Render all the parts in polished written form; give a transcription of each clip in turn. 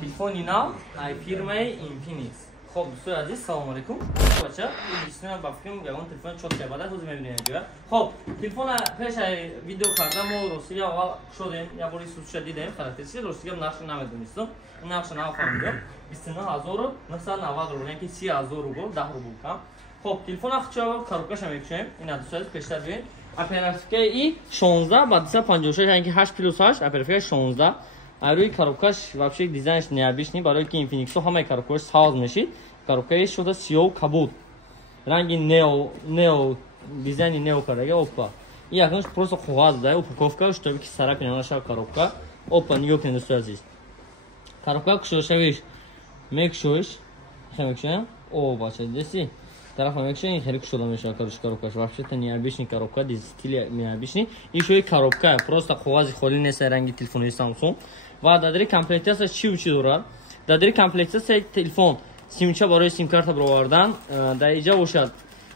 Телефон Инал, фирмаи Infinix. خب دوستان عزیز سلام علیکم. بچه این دوستان با فکرم گفتم تلفن چوب که بعد روز میبینیم اینجا. خب تلفن پیش ویدیو کردم و روسیه اول شدیم یا بوری سوچه دیدیم خاطرسی روسیه نقش نمیدونستم. نقش نفهمیدم. 29990 رو یعنی 30000 روبل 10 روبل کم. خب تلفن اخچه کاروکش میکشیم. این دوستان پیشتر بیاین. اپراتیفی ای 16 بعد 56 یعنی 8 پلس 8 اپراتیفی 16. روی коробкаш вообще дизайнш необычный, барои ки Infinix ҳамаи коробкаш сауз мешид. Коробкаи шуда сиёҳ кабуд. Ранги нео дизайни нео кардаga опа. И якнаш просто қоғаз да, упаковка, чтобы ки сарапи наша коробка. Опа, нигоҳ кунед дӯстои азиз. Коробка кушошавиш. Мекшоиш. Хемекшоям. О, бача, деси. Тарафа мекшоям, хеле кушода мешава коробкаш. Вообще-то необычный коробка, стиль необычный. И ещё и коробка, просто қоғази холи нест ранги телефони Samsung. و دادری کامپلیتیاش چی دارد؟ دادری کامپلیتیاش تلفن سیمچه برای سیم کارت برآوردن در اینجا باشد.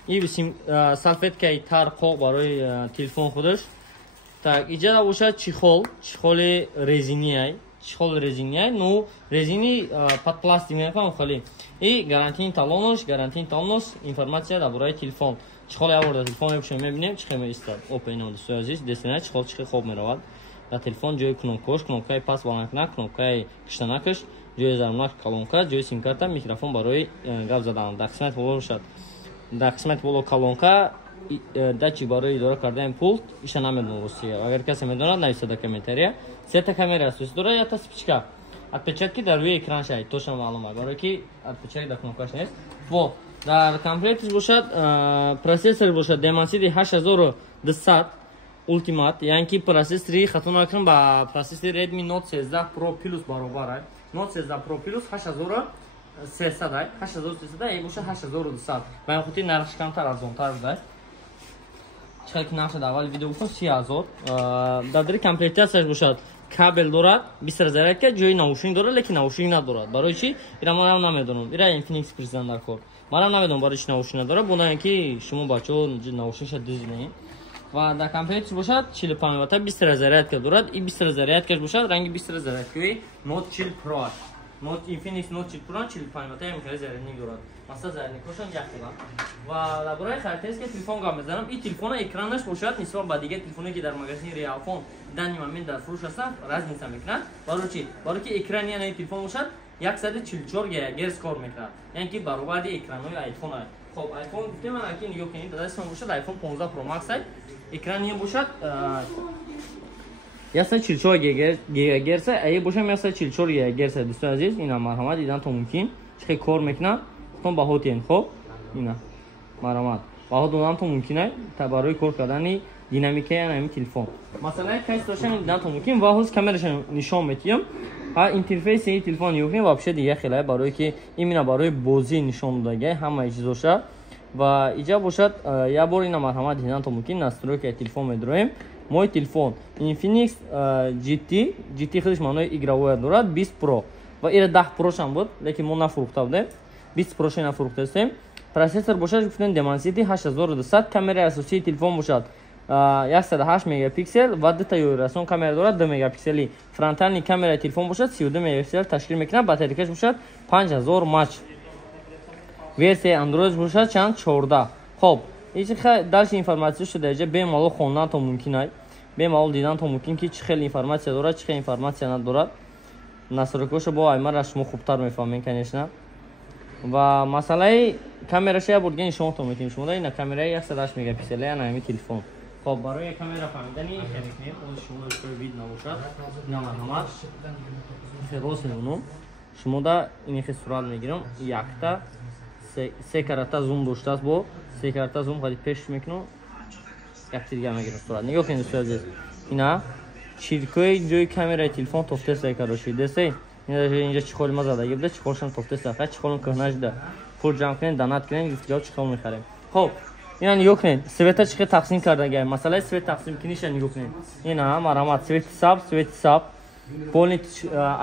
این سیم سالفت که تار قوق برای تلفن خودش. تا اینجا باشد چخول رزینی نو رزینی پات پلاستیک میکنم خالی. این گارانتی تالونش اینفرماسیا درباره تلفن. چخول آورده تلفن میشه میبینیم چه میستاد. اوپن اون دوست عزیز دستنه چخول خوب میرود. در تلفن جای کلونکوش، کلونکای پاس بالانکنک، کلونکای کشتنکش، جای زرمناک کلونکا، جای سیم کارت، میکروفون برای گپ زدن. در قسمت بالا باشد. در قسمت بالا کلونکا دچی برای اداره کردن پولت ایش نمیدونه روسیه. اگر کسی میدونه نویسه در کامنتاریا. سه تا کامera است. داره یا تا سپیچکا. отпечатки در روی اکران شاید توش معلومه. برای کی отпечатки در کلونکاش نیست. و در کامپلیتش باشد پروسسور باشد Dimensity 8200 Ultimate, یعنی که پروسسوری خطون اکرم با پروسسور Redmi Note 13 Pro Plus برابر است. Note 13 Pro Plus 8300 است. 8300 ای باشه 8200. من خودی نرخش کمتر از اون تر بود. چقدر که نقش اول ویدیو بکن 30000. دادری کامپلیتیاش باشد. کابل دارد 20000 که جای ناوشنگ داره لیکن ناوشنگ ندارد. برای چی؟ اینا من نمیدونم. اینا Infinix پرزنت دارد. من نمیدونم برای چی ناوشنگ نداره. بنا اینکه شما بچه‌ها ناوشنگش دیدین. و در کامپلیتش باشد 45 وات 20000 که دارد. این 20000 که باشد رنگ 20000 که Note 40 Pro است. Note Infinix Note 40 Pro 45 وات میخواد زرنگ دارد. مثلا زرنگ کوشن جاکتلا. و برای خاطر است که تلفن گام میزنم. این تلفن اکرانش باشد نسبت به دیگه تلفنی که در مغازه ریال فون دانی من در فروش هست راز نیست میکنن. برای چی؟ برای که اکرانی این تلفن باشد 144 گرز کار میکنه. یعنی که برابر اکرانوی آیفون است. خب آیفون گفتم من اگه نگاه کنید داداش من باشد آیفون 15 پرو مکس است. اکرانی باشد 144 گیگاهرتز ای باشه 144 گیگاهرتز دوستان عزیز اینا مرحمت دیدن تو ممکن چه کار میکنه تو باهات این خب اینا مرحمت باهات دونم تو ممکنه تا برای کار کردن دینامیکه این تلفن مثلا کیس داشتن دیدن تو ممکن واهوس کامراش نشون میدیم ها اینترفیس این تلفن یوفین واپشه دیگه خیلی برای که اینا برای بازی نشون داده همه چیزاشه و اینجا باشد یا بار اینا مرحمت دیدن تو ممکن ناستروی تلفن میدرویم мой телефон Infinix GT خودش معنای игровой دارد 20 Pro و این 10 Pro هم بود لیکن ما نفروخته بودیم 20 Pro ش نفروخته استیم پروسسور باشد گفتن Dimensity 8200 کامera اساسی تلفن باشد 108 مگاپیکسل و دو تا رسون کامera دارد 2 مگاپیکسلی فرانتال کامera تلفن باشد 32 مگاپیکسل تشکیل میکنه باتریکش باشد 5000 ماچ ورسی اندروید باشد چند 14 خب هیچ دالش اینفورماسیون شده اینجا بیمال خوندن تو ممکنه بیمال دیدن تو ممکن که چه خیلی اینفورماسیون داره چه خیلی اینفورماسیون نداره نصرکوش با ایمار را شما خوبتر میفهمین کنیش نه و مسئله کامراش یا بودگین شما تو میتونید شما این کامرای 108 مگاپیکسل یا نمی تلفن خب برای کامرا فهمیدنی خیلی کنید خود شما رو وید نباشد نه مرحمت خیروس نونم شما دا این خیلی سرعت میگیرم یک تا سه کرتا زوم داشته است با سه کرتا زوم خالی پیش میکنم یک دیگه میگیرم سرعت نگاه کنید دوست عزیز اینا چیرکوی جوی کامرای تلفن توفته سه کاراشی دسته اینجا چخول ما زده گفته چخولشم توفته سه چخولم کهنش ده پول جمع کنید دانات کنید گفتگاه چخول میخریم خب اینا نگاه کنید سویت چخه تقسیم کرده گه مسئله سویت تقسیم کنیش نگاه کنید اینا مرحمت سویت ساب полный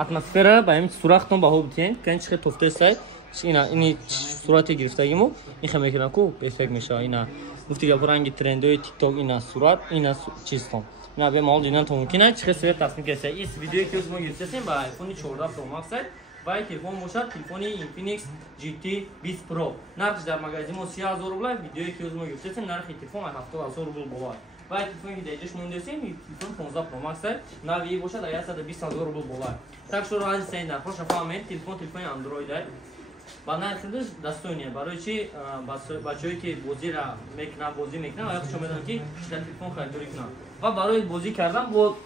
атмосфера با این سوراختون با هوبتین که چخه توفته سه اینا اینی صورت گرفتگیمو این خمه میکنم کو افکت میشه اینا گفتی که رنگ ترندای تیک تاک اینا صورت اینا چیز کن на бемал дидан то мумкин аст чихе свет тасмим кеса ис видео ки узмо гирсесин ба iPhone 14 Pro Max аст ва телефон бошад телефони Infinix GT 20 Pro нархш дар магазин мо 30000 рубл видео ки узмо гирсесин нархи телефон 70000 рубл боло ва телефони дедеш мондесин телефон 15 Pro Max аст нави бошад 120000 рубл боло так что аз сен дар проша фамен телефони Android аст ба нархидаш дастойне барои чи бачаҳое ки бозира мекунанд бозӣ мекунанд ва шумо медонед ки дар телефон харидорӣ кунанд ва барои бозӣ кардан бо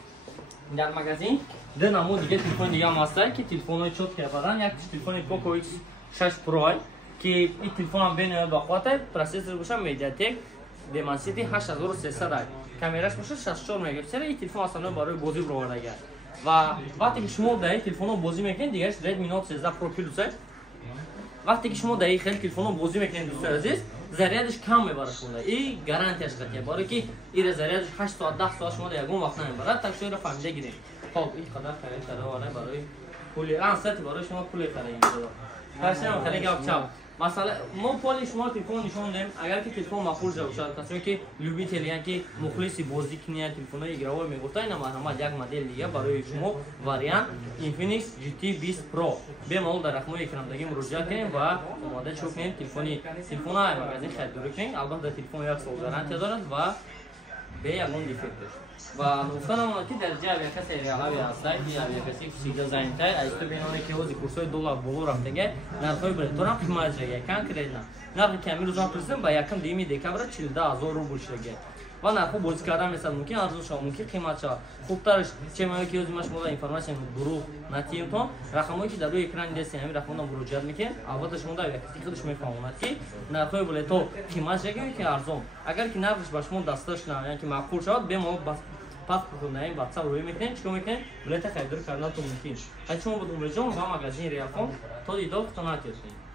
дар магазин ду намуд дига телефони дига ҳам ҳастанд ки телефонҳои чот карданд як телефони Poco X6 Pro ки ин телефонам бениҳоят бақувват аст процессор бошад Mediatek Dimensity 8300 аст камераш бошад 64 мегапиксел ин телефон асlan барои бозӣ бировардаги аст ва вақте ки шумо дар ин телефонҳо бозӣ мекунед дигараш Redmi Note 13 Pro Plus аст вақте ки шумо дар ин хел телефонҳо бозӣ мекунед дӯстои азиз зарядаш кам мебарад шумо ин гарантияш қатъия барои ки ира зарядаш 8 соат 10 соат шумо дар ягон вақт намебарад так шо иро фаҳмида гиред хоб ин қадар харид карда барои пули ансати барои шумо пуле харием кашам хеле гап чап масъала мо поли шумо телефон нишон дем агар ки телефон мақбул шуда бошад касое ки любители ян ки мухлиси бозӣ куниян телефонҳои игровой мегуфтанд ина марҳамат як модел дига барои шумо вариант Infinix GT 20 Pro бемалол дар рақамҳои экрандаги муроҷиат кунем ва омода чӯ кунем телефона магазин харидорӣ кунем албатта телефон 1 сол гарантия дорад ва бе ягон дефект дошт ва гуфтанам ки дар ҷаби якасе реалави ҳастад ки якаси хусида зантай айсто биноне ки ҳози курсҳои доллар боло рафтага нархҳои билеторам қимат шуда конкретно нархи ки ҳамин рӯзам пурсидам ба 1 декабр 42000 рубл шуда ва нархҳо бозӣ кардан месад мумкин арзон шавад мумкин қимат шавад хубтараш чемаҳое ки ҳози машмола информатсия дуруғ натиёмтон рақамҳое ки дар рӯи экрани дасти ҳамин рақамҳодан муроҷиат мекунед албатта шумо дар якаси худаш мефаҳмонад ки нархҳои билето қимат шуда ки арзон агар ки нархш ба шумо даста шуда яъне ки маъқул шавад бемалол пас бухундаем ватсап рӯй мекунем чикор мекунем билета харидорӣ карданатон мумкин ҳаҷ шумо будум реҷон ва магазини Realphone то дидор хутонат ёфтем